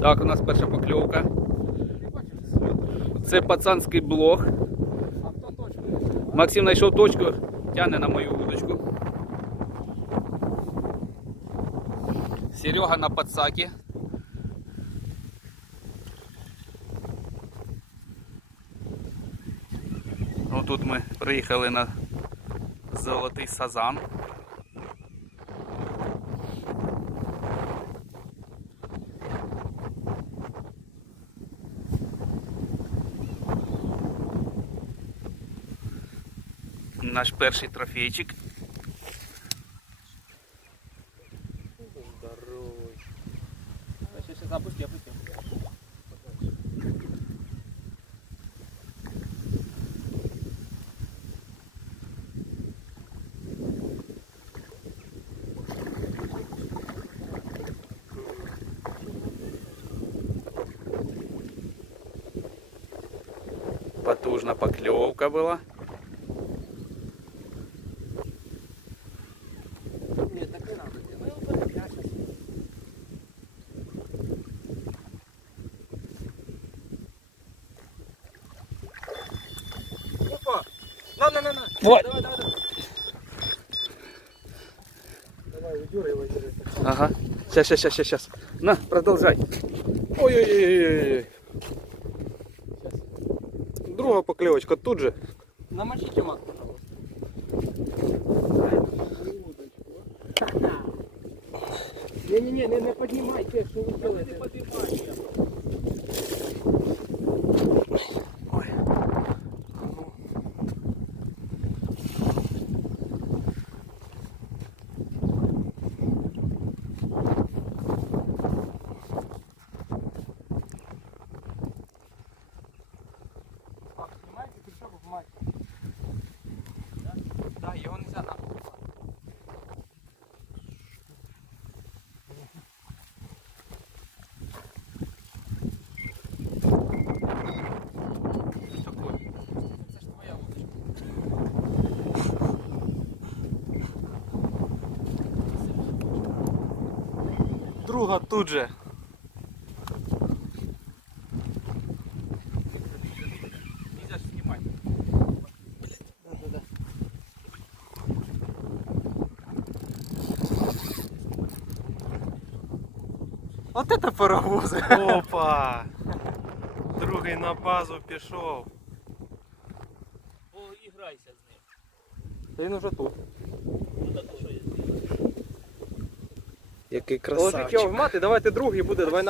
Так, у нас перша покльовка. Це пацанський блог. Максим знайшов точку, тягне на мою удочку. Серега на подсакі. Ну, тут ми приїхали на золотий сазан. наш перший трофейчик. Здоровий. Ще, ще запусти, запусти. Потужна поклевка была. Вот. Давай, давай, давай. Давай, его, удюрай. Ага. Сейчас, сейчас, сейчас, сейчас. На, продолжай. Ой-ой-ой. Друга поклевочка тут же. Намочите мат, пожалуйста. Не-не-не, не, не поднимайте, что вы делаете. Не поднимайте. Мать. Да? Да, его нельзя на. Такой. Це ж твоя удочка. Друга тут же. Нельзя снимать. От это паровози. Опа. Другий на базу пішов. О, іграйся з ним. Та він уже тут. Ну так що є? Який Положіть його в мати, давайте другий буде, давай